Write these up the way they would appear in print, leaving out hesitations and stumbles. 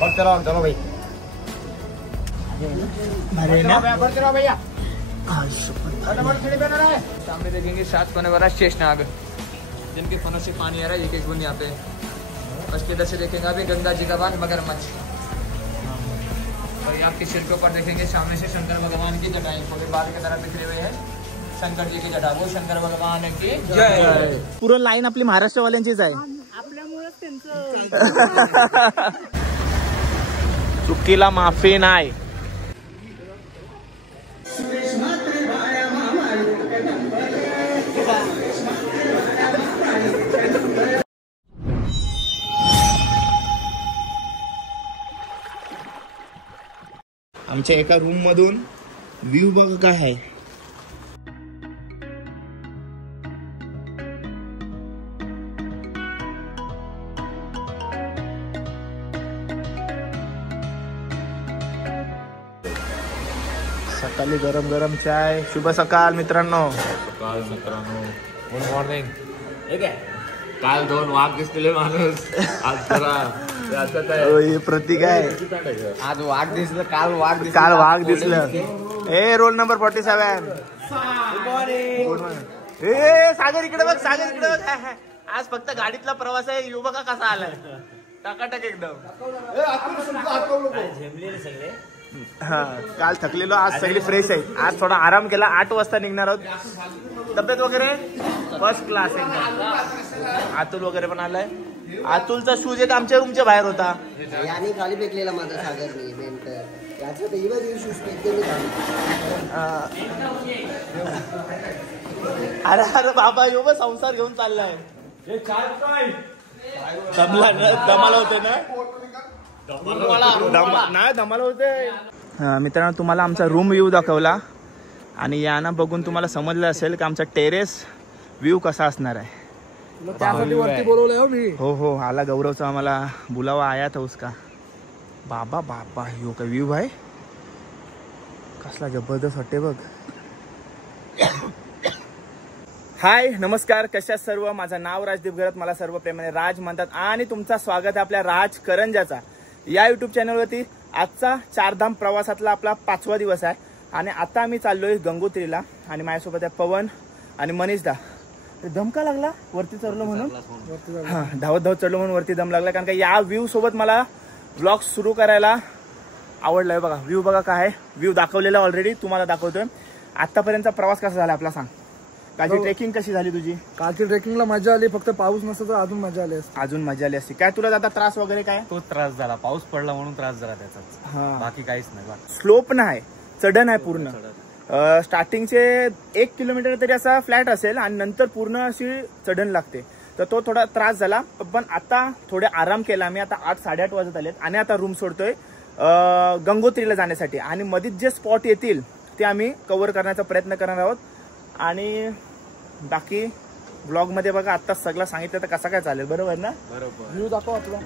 बढ़ते रहो, चलो भाई। बढ़ते रहो भैया। सामने देखेंगे 7 कोने वाला शेषनाग, जिनके फनों से पानी आ रहा है एक एक बूंद यहाँ पे। उसके इधर से देखेंगे अभी गंगा जी का बांध मगरमच्छ, और यहाँ के सिर के ऊपर देखेंगे सामने से शंकर भगवान की जटाएं थोड़े बाल की तरफ बिखरे हुए हैं। शंकर जी की जटा, वो शंकर भगवान की जय। पूर्ण लाईन आपली महाराष्ट्रवाल्यांचीच आहे. चुकीला माफी नाही. आमच्या एका रूम मधून व्ह्यू बघा काय आहे. सकाळी गरम गरम चाय. शुभ सकाळ मित्रांनो. सकाळ मित्रांनो, गुड मॉर्निंग. ठीक आहे, काल 2 वाघ दिसलेले माणूस, आज जरा प्रतीक आहे. आज वाघ दिसलं, काल वाघ दिसलं. ए रोल नंबर 47. ए सागर इकडे बघ, सागर इकडे बघ. आज फक्त गाडीतला प्रवास आहे. येऊ बघा कसा आलाय, टकाटक एकदम. हा, काल थकलेलो, आज सगळी फ्रेश आहे. आज थोडा आराम केला. 8 वाजता निघणार आहोत. तब्येत वगैरे फर्स्ट क्लास आहे. अतुल वगैरे पण आलाय. अतुलचा शूज एक आमच्या रूमच्या बाहेर होता. याने खाली फेकलेला माझा सागरने मेंटर. याचा तर इवा दिवस शूज फेकले खाली. अरे अरे बाबा, यो बघ संसार घेऊन चाललाय. दमाला होते ना, नाही दमाला होते. मित्रांनो, तुम्हाला आमचा रूम व्ह्यू दाखवला आणि याना बघून तुम्हाला समजलं असेल की आमचा टेरेस व्ह्यू कसा असणार आहे. त्यासाठी वरती बोलवलंय हो मी. हो हो, आला गौरवचा आम्हाला बुलावा आया था उसका. बाबा बाबा, यो काय व्ह्यू आहे, कसला जबरदस्त वाटते बघ. हाय नमस्कार, कशा सर्व. माझं नाव राजदीप घरत, मला सर्व प्रेमाने राज म्हणतात आणि तुमचा स्वागत आहे आपल्या राज करंजाचा या युट्यूब चॅनलवरती. आजचा चारधाम प्रवासातला आपला 5वा दिवस आहे आणि आता आम्ही चाललोय गंगोत्रीला आणि माझ्यासोबत आहे पवन आणि मनीषदा. दम का लागला वरती चढलो म्हणून? हा, धावत धावत चढलो म्हणून वरती दम लागला, कारण का या व्ह्यू सोबत मला ब्लॉग सुरू करायला आवडलाय. बघा व्ह्यू बघा काय आहे. व्ह्यू दाखवलेला ऑलरेडी, तुम्हाला दाखवतोय. आतापर्यंतचा प्रवास कसा झाला आपला सांग. कालची ट्रेकिंग कशी झाली तुझी? कालची ट्रेकिंगला मजा आली, फक्त पाऊस नसता तर अजून मजा आली असती. अजून मजा आली असती. काय तुला आता त्रास वगैरे काय? तो त्रास झाला, पाऊस पडला म्हणून त्रास झाला त्याचा, बाकी काहीच नाही. स्लोप नाही, चढण आहे पूर्ण. स्टार्टिंगचे 1 किलोमीटर तरी असा फ्लॅट असेल आणि नंतर पूर्ण अशी चढण लागते, तर तो थोडा त्रास झाला. पण आता थोडे आराम केला आम्ही. आता 8-8:30 वाजत आलेत आणि आता रूम सोडतोय गंगोत्रीला जाण्यासाठी. आणि मधीत जे स्पॉट येतील ते आम्ही कव्हर करण्याचा प्रयत्न करणार आहोत. आणि बाकी ब्लॉग मध्ये बघा, आता सगळं सांगितलं तर कसा काय चालेल. बरोबर ना? बरोबर. व्ह्यू दाखव आपला.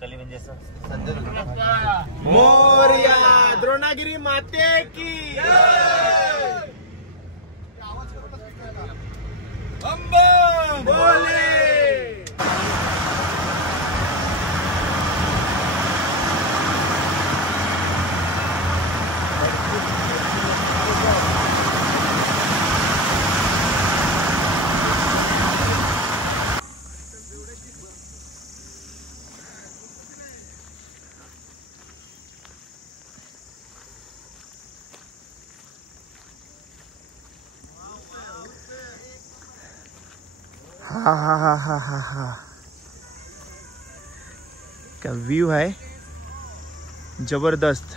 सकली म्हणजे मोरया द्रोणागिरी माते की बोले. हा हा हा हा हा हा क्या व्यू है जबरदस्त.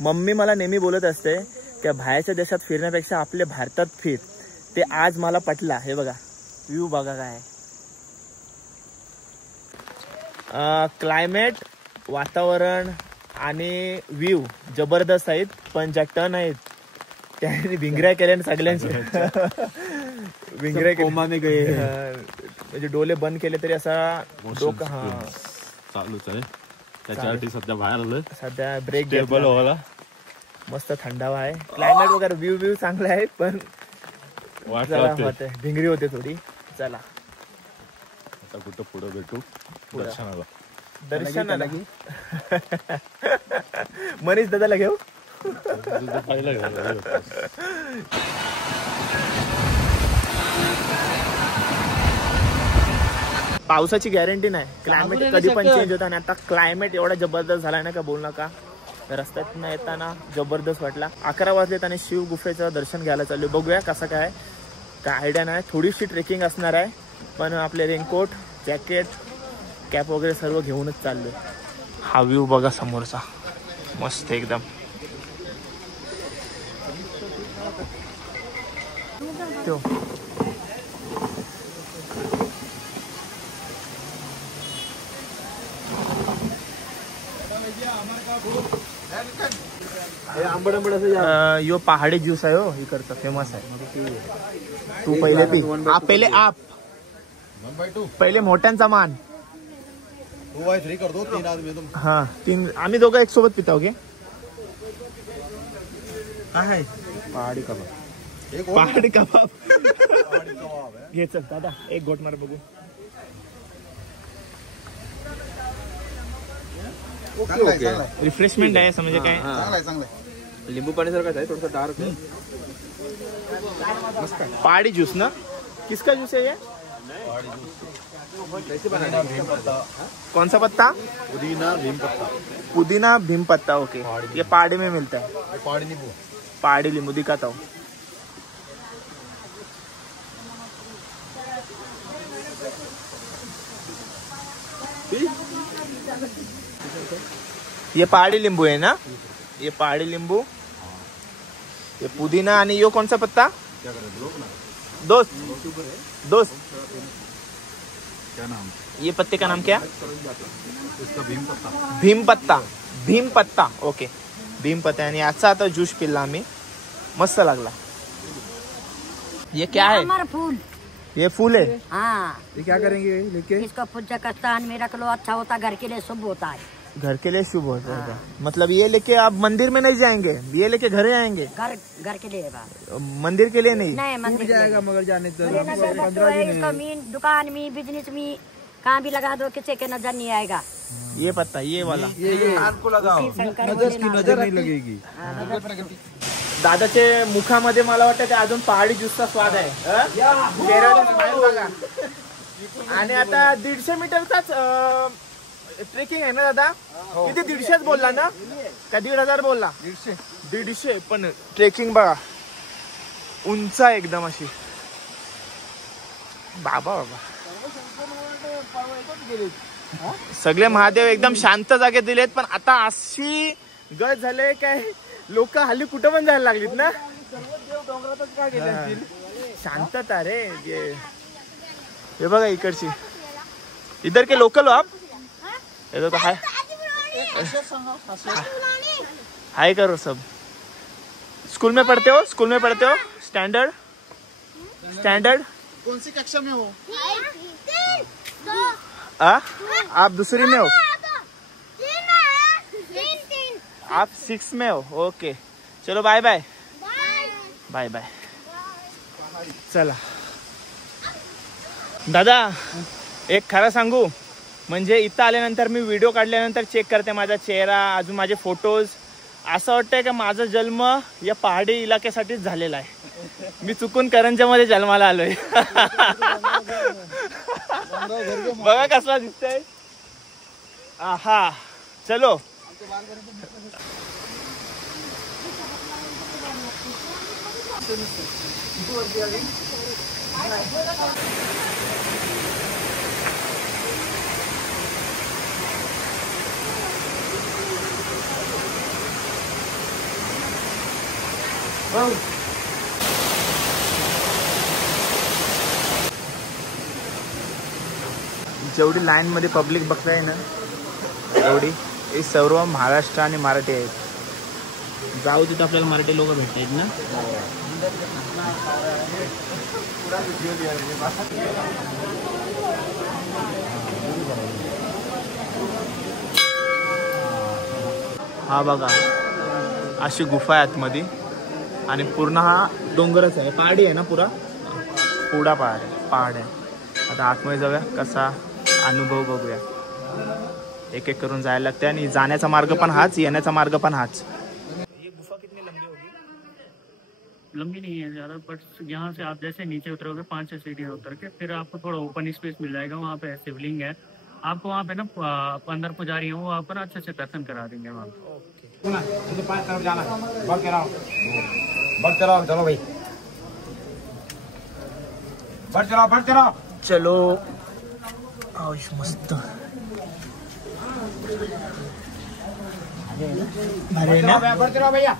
मम्मी मला नेहमी बोलत असते की बाहेरच्या देशात फिरण्यापेक्षा आपल्या भारतात फिर. ते आज मला पटला. हे बघा व्यू बघा काय क्लायमेट, वातावरण आणि व्ह्यू जबरदस्त आहेत. पण ज्या टन आहेत त्याने भिंगऱ्या केल्या सगळ्यांचे. भिंगऱ्या कोमाने गे म्हणजे डोले बंद केले तरी असा डोकं हा चालूच आहे. त्याच्यासाठी सध्या बाहेर आलोय. सध्या ब्रेक टेबल व्हायला मस्त थंडावा आहे. क्लायमेट वगैरे व्ह्यू चांगला आहे पण होते भिंगरी होते थोडी. चला आता कुठं पुढे भेटू दर्शनाला मनीष दादाला घेऊ. पावसाची गॅरंटी नाही. क्लायमेट कधी पण चेंज होता आणि आता क्लायमेट एवढा जबरदस्त झालाय ना का बोल नका. रस्त्यातनं येताना जबरदस्त वाटला. 11 वाजलेत आणि शिव गुफेचं दर्शन घ्यायला चालू. बघूया कसं काय आयडिया नाही. थोडीशी ट्रेकिंग असणार आहे पण आपले रेनकोट, जॅकेट, कॅप वगैरे सर्व घेऊनच चाललोय. हा व्ह्यू बघा समोरचा मस्त एकदम. तो यो पहाडी ज्यूस आहे हो इकडचा फेमस आहे. तू पहिले पी. पहिले मोठ्यांचा मान. 2x3 कर दो. 3 आदमी तुम. हा 3 आम्ही दोघं एक सोबत पिता ओके. काय पहाडी कबाब. पहाडी कबाब घे चल दादा एक गोट मार बघू. रिफ्रेशमेंट आहे असं म्हणजे काय. लिंबू पाणी सारखं आहे थोडंसं डार्क. पहाड़ी जूस ना. किसका जूस है ये? कौन सा पत्ता? पुदीना भीम पत्ता. पुदीना भीम पत्ता ओके. ये पहाड़ी में मिलता है. पहाड़ी नींबू. पहाड़ी नींबू दिखाता हूँ. ये पहाड़ी नींबू है ना. ये पहाड़ी नींबू, ये पुदीना आणि यो कौन सा पत्ता? दोस्त. दोस्त क्या नाम? ये पत्ते का नाम क्या? इसका भीम पत्ता. भीम पत्ता. भीम पत्ता ओके. भीम पत्ता आणि याचा आता ज्यूस पिला आम्ही मस्त लागला. ये क्या है? हमारा फूल. ये फूल है. हाँ ये क्या करेंगे लेके? इसका पूजा करता है. मेरा कलो अच्छा होता, घर के लिए शुभ होता है. घर के लिए शुभ होता है. मतलब ये लेके आप मंदिर में नहीं जाएंगे, ये लेके घर आएंगे. घर के लिए मंदिर के लिए नहीं. नहीं मंदिर जाएगा मगर जाने इसका मीन दुकान में, बिजनेस में कहाँ भी लगा दो, किसी के नजर नहीं आएगा. ये पत्ता ये वाला को लगाओ. नजर नहीं लगेगी. दादाचे मुखामध्ये मला वाटतं ते अजून पहाडी ज्यूसचा स्वाद आहे. चेहऱ्याला smile बघा. आणि आता 150 मीटरचाच ट्रेकिंग आहे ना दादा. किती 150च बोलला ना का 1500 बोलला? 150 पण ट्रेकिंग बघा उंच एकदम अशी. बाबा बाबा सगळे महादेव एकदम शांत जागेत दिलेत. पण आता अशी गत झाले काय लोक हल्ली कुठं पण जायला लागलीत ना. शांतता रे. हे बघा इकडची. इधर के लोकल हो आप? ये तो हाय हाय करो सब. स्कूल में पढ़ते हो? स्कूल में पढ़ते हो? स्टैंडर्ड स्टैंडर्ड कौन सी कक्षा में हो? आप दूसरी में हो? आप 6 में हो? ओके चलो बाय बाय बाय बाय. चला दादा एक खरं सांगू म्हणजे इथं आल्यानंतर मी व्हिडिओ काढल्यानंतर चेक करते माझा चेहरा अजून माझे फोटोज. असं वाटतंय का माझा जन्म या पहाडी इलाक्यासाठीच झालेला आहे. मी चुकून करंजामध्ये जन्माला आलोय. बघा कसला दिसतंय. आहा चलो जेवढी लाईन मध्ये पब्लिक बघताय ना एवढी हे सर्व महाराष्ट्र आणि मराठी आहेत. जाऊ तिथं आपल्याला मराठी लोक भेटतात ना. हा बघा अशी गुफा आहे आतमध्ये आणि पूर्ण हा डोंगरच आहे. पहाडी आहे ना पुरा पुढा पहाड आहे. आता आतमध्ये जाऊया कसा अनुभव बघूया. एक एक करून जायला लागते आणि जाण्याचा मार्ग पण हाच येण्याचा मार्ग पण हाच. ये गुफा कितनी लंबी होगी? लंबी नहीं है ज़्यादा बट यहाँ से आप जैसे नीचे उतरोगे 5-6 सीढ़ियाँ उतर के फिर आपको थोड़ा ओपन स्पेस मिल जाएगा. वहाँ पे शिवलिंग है. आपको वहाँ पे ना अंदर पुजारी हैं वो आपको ना अच्छे से दर्शन करा देंगे वहाँ पे. तरफ जाना बढ़ के रहो चलो भाई बढ़ चलो चलो मस्त भारी ना. बढ़ चलो भैया.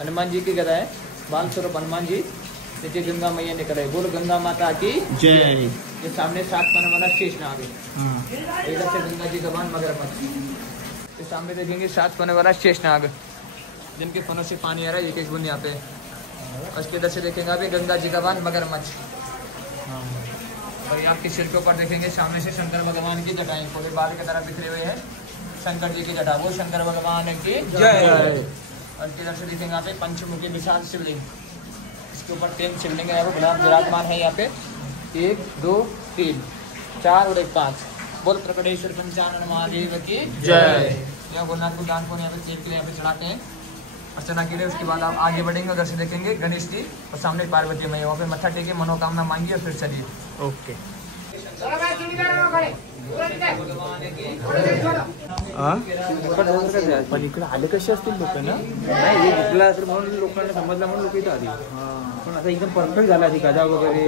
हनुमान जी की गदा है. बाल स्वरूप हनुमान जी. देखिए गंगा मैया निकल है. बोलो गंगा माता की जय. ये सामने 7 पाना वाला शेष नाग है. इधर से गंगा जी का बाण मगरमच्छ. ये सामने देखेंगे 7 पाने वाला शेष नाग जिनके फनों से पानी आ रहा है. एक बूंद यहाँ पे. उसके इधर से देखेंगे अभी गंगा जी का बाण मगरमच्छ. और यहाँ के सिर के ऊपर देखेंगे सामने से शंकर भगवान की जटाएं पूरे बाल की तरह बिखरे हुए हैं. शंकर जी की जटा. वो शंकर भगवान की जय. और इधर से देखेंगे यहाँ पे पंचमुखी विशाल शिवलिंग. इसके ऊपर 3 शिवलिंग है वो विराजमान है यहाँ पे. 1 2 3 4 और 1 5. बोल प्रकटेश्वर पंचानन महादेव की जय. यहाँ गोलनाथ को दान को यहाँ पे तेल के लिए यहाँ पे चढ़ाते हैं अर्चना के लिए. उसके बाद आप आगे बढ़ेंगे उधर से देखेंगे गणेश जी और सामने पार्वती मैया. वहाँ पे मत्था टेके मनोकामना मांगी और फिर चलिए. ओके पण इकडे आले कसे असतील लोक ना. नाही इकडला असेल म्हणून लोकांना समजलं म्हणून लोक इथं आली. पण आता एकदम परफेक्ट झाला ती गदा वगैरे.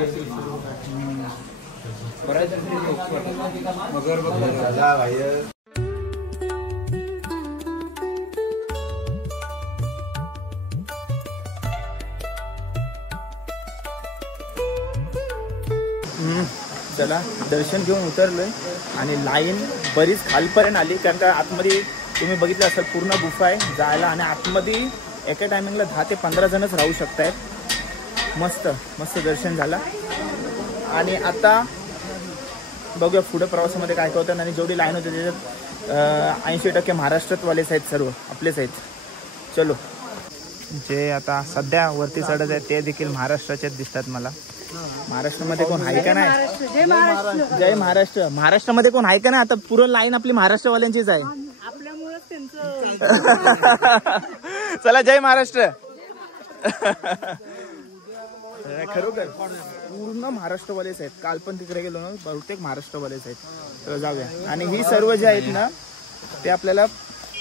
चला दर्शन घेऊन उतरलोय आणि लाईन बरीच खालपर्यंत आली. कारण का आतमध्ये तुम्ही बघितलं असेल पूर्ण गुफा आहे जायला आणि आतमध्ये एका टायमिंगला 10 ते 15 जणच राहू शकतायत. मस्त मस्त दर्शन झालं. आणि आता बघूया पुढे प्रवासामध्ये काय काय होतं. आणि जेवढी लाईन होते त्याच्यात 80% महाराष्ट्रातवालेच आहेत. सर्व आपलेच आहेत. चलो जे आता सध्या वरती चढत आहेत ते देखील महाराष्ट्राचेच दिसतात मला. महाराष्ट्रामध्ये कोण आहे का नाही? जय महाराष्ट्र. महाराष्ट्रामध्ये कोण आहे का नाही? आता पूर्ण लाईन आपली महाराष्ट्रवाल्यांचीच आहे. चला जय महाराष्ट्र. खरोखर पूर्ण महाराष्ट्रवालेच आहेत. काल पण तिकडे गेलो ना बहुतेक महाराष्ट्रवालेच आहेत. तर जाऊया. आणि ही सर्व जे आहेत ना ते आपल्याला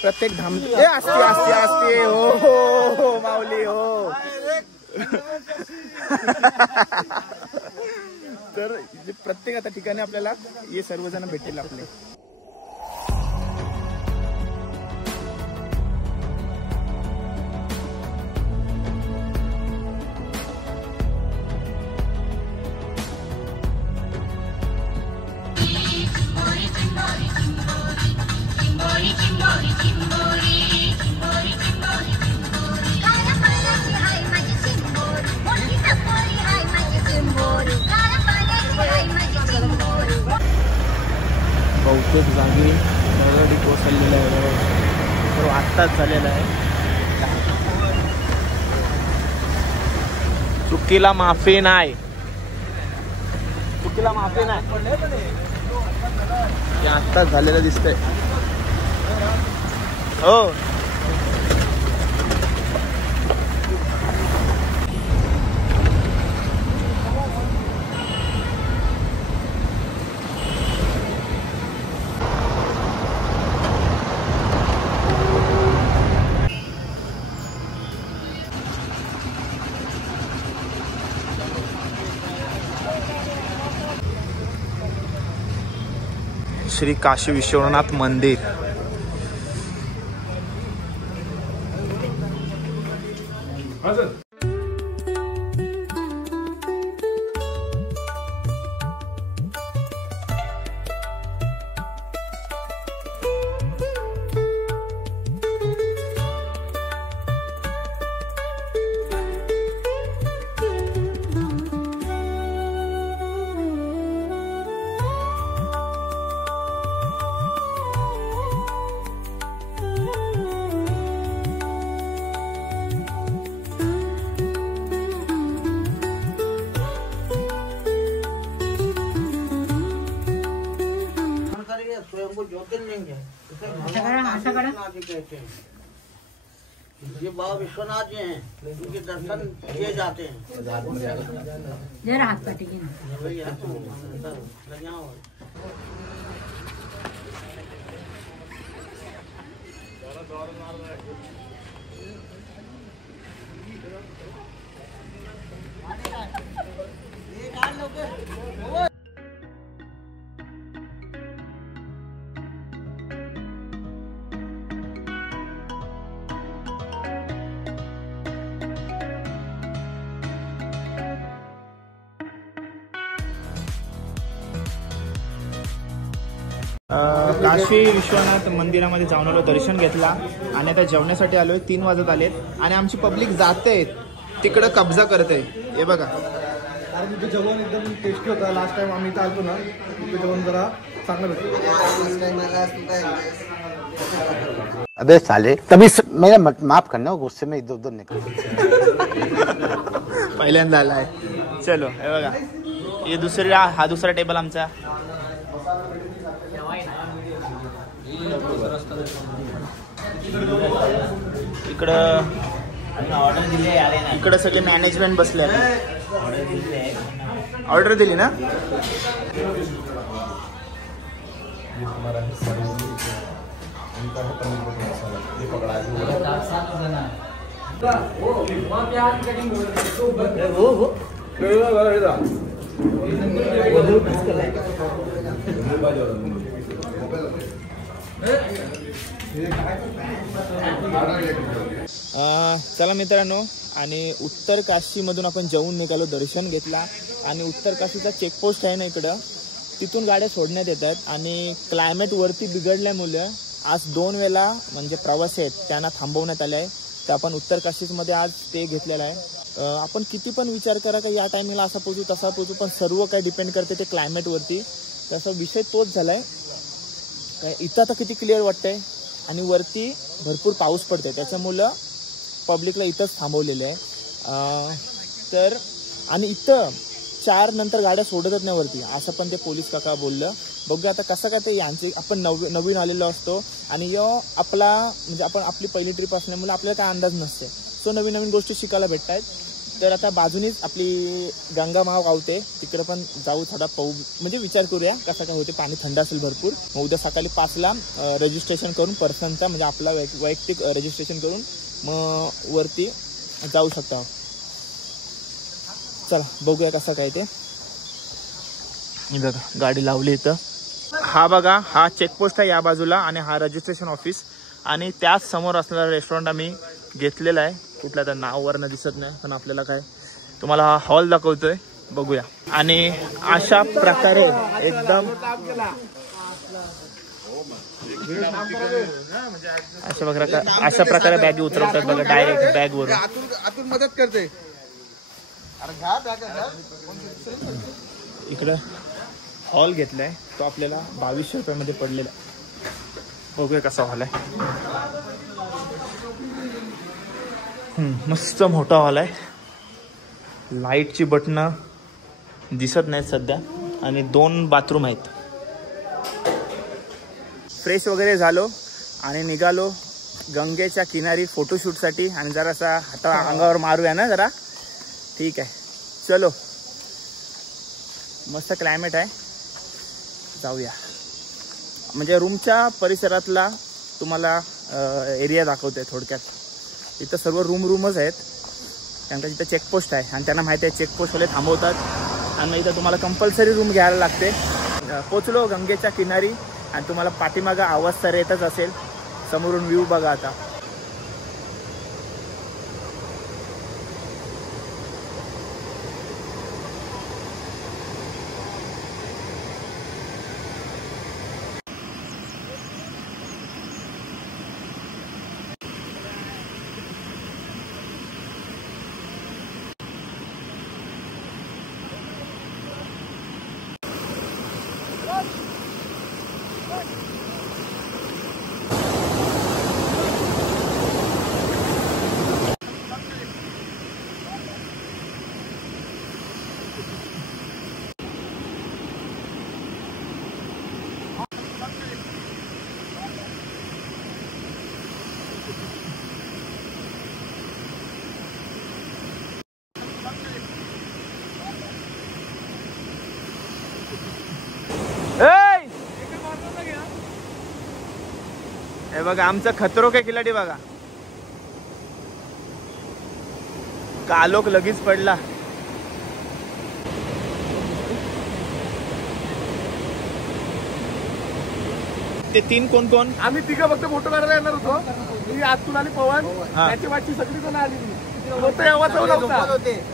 प्रत्येक धाम असते असते असते. हो हो माऊली हो. तर प्रत्येक आता ठिकाणी आपल्याला हे सर्वजण भेटतील आपले. बहुतेक जागी ऑलरेडी कोसळलेलं आहे, तर आत्ताच झालेलं आहे. चुकीला माफी नाही, चुकीला माफी नाही. ते आत्ताच झालेलं दिसतंय. हो श्री काशी विश्वनाथ मंदिर. ये बाबा विश्वनाथ जी हैं, उनके दर्शन किए जाते हैं. जरा हाथ पटेगी ना. काशी विश्वनाथ मंदिरामध्ये जाऊन आलो, दर्शन घेतला आणि आता जेवण्यासाठी आलोय. 3 वाजत आलेत आणि आमची पब्लिक जाते तिकडं कब्जा करते. हे बघा, अरे तिथे जेवण एकदम टेस्टी होता. लास्ट टाइम आम्ही इथं आलतो ना, तिथे जेवण जरा चांगलं भेटलं. अबे साले, तभी मेरा माफ करना, गुस्से में इधर उधर निकल. पहिल्यांदा आलाय. चलो हे बघा, हे हा दुसरा टेबल आमचा. इकडं सगळे मॅनेजमेंट बसले. ऑर्डर दिली ना. चला मित्रांनो, आणि उत्तर काशीमधून आपण जेवून निघालो, दर्शन घेतला आणि उत्तर काशीचा चेकपोस्ट आहे ना इकडं, तिथून गाड्या सोडण्यात येतात. आणि क्लायमेट वरती बिघडल्यामुळे आज 2 वेळा म्हणजे प्रवासी आहेत त्यांना थांबवण्यात आले आहे. तर आपण उत्तर काशीमध्ये आज स्टे घेतलेला आहे. आपण किती पण विचार करा का या टायमिंगला असा पोचू तसा पोचू, पण सर्व काही डिपेंड करते ते क्लायमेटवरती. तसा विषय तोच झालाय. इथं आता किती क्लिअर वाटतंय आणि वरती भरपूर पाऊस पडतोय, त्याच्यामुळं पब्लिकला इथंच थांबवलेलं आहे. तर आणि इथं 4 नंतर गाड्या सोडतच नाही वरती, असं पण ते पोलीस काका बोललं. बघूया आता कसं काय ते यांचे. आपण नवीन आलेलो असतो आणि आपला म्हणजे आपण आपली पहिली ट्रिप असल्यामुळे आपल्याला काय अंदाज नसते. सो नवीन नवीन गोष्टी शिकायला भेटत आहेत. तर आता बाजूनीच आपली गंगा माव गावते, तिकडे पण जाऊ, थोडा पाहू, म्हणजे विचार करूया कसं काय होते. पाणी थंड असेल भरपूर. मग उद्या सकाळी 5ला रजिस्ट्रेशन करून पर्सनचा म्हणजे आपला वैयक्तिक रजिस्ट्रेशन करून मग वरती जाऊ शकता. चला बघूया कसं काय ते. बघा गाडी लावली इथं. हा बघा, हा चेकपोस्ट आहे या बाजूला आणि हा रजिस्ट्रेशन ऑफिस. आणि त्याच समोर असलेला रेस्टॉरंट आम्ही घेतलेला आहे. कुठल्या तर नाव वरनं दिसत नाही, पण आपल्याला काय तुम्हाला हा हॉल दाखवतोय, बघूया. आणि अशा प्रकारे एकदम अशा प्रकारे बॅगी उतरवतात बघा डायरेक्ट बॅग वरून. आतून मदत करते. इकडं हॉल घेतलाय तो आपल्याला 2200 रुपयामध्ये पडलेला. बघूया कसा हॉल आहे. मस्त मोठा हॉल आहे. लाईटची बटणं दिसत नाहीत सध्या आणि 2 बाथरूम आहेत. फ्रेश वगैरे झालो आणि निघालो गंगेच्या किनारी फोटोशूटसाठी. आणि जरासा हाता अंगावर मारूया ना जरा. ठीक आहे चलो. मस्त क्लायमेट आहे. जाऊया. म्हणजे रूमच्या परिसरातला तुम्हाला एरिया दाखवते थोडक्यात. इथं सर्व रूमच आहेत. त्यांना तिथं चेकपोस्ट आहे आणि त्यांना माहिती आहे चेकपोस्टवाले थांबवतात आणि इथं तुम्हाला कंपल्सरी रूम घ्यायला लागते. पोचलो गंगेच्या किनारी आणि तुम्हाला पाठीमागं आवाज तर येतच असेल. समोरून व्ह्यू बघा आता. हे बघा आमचं खतरो के खिलाडी बघा. कालोख लगेच पडला. ते 3 कोण कोण? आम्ही तिघं फक्त फोटो काढायला येणार होतो. मी आतून आली पवन. त्याची वाटची सगळी जण आली. फोटो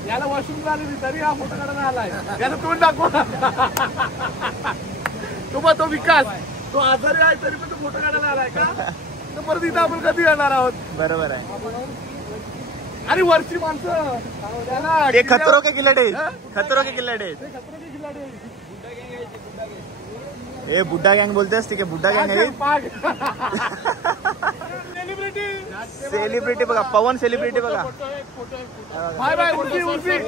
याला वॉशरूम आली तरी हा फोटो काढायला आलाय. याला तोंड दाखव. तो विकास तो आजारी आहे तरी पण तो फोटो काढायला आलाय का? तर परत इथं आपण कधी येणार आहोत. बरोबर आहे. आणि वरची माणसं ते खतरो के खिलाडी. खतरो के खिलाडी. ए बुड्ढा गँग बोलतेस. ठीक आहे बुड्ढा गँग आहे. सेलिब्रिटी बघा. पवन सेलिब्रिटी बघा. Bye bye. उर्फी उर्फी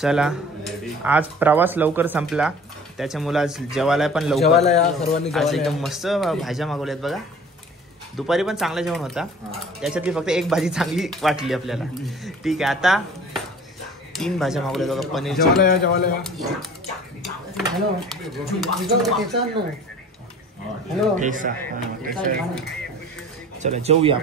चला आज प्रवास लवकर संपला त्याच्यामुळे आज जेवायला पण लवकर. आज एकदम मस्त भाज्या मागवल्यात बघा. दुपारी पण चांगलं जेवण होता. त्याच्यातली फक्त एक भाजी चांगली वाटली आपल्याला. ठीक आहे आता 3 भाज्या मागवल्या बघा. पनीर ठेचा. चला जेवूया.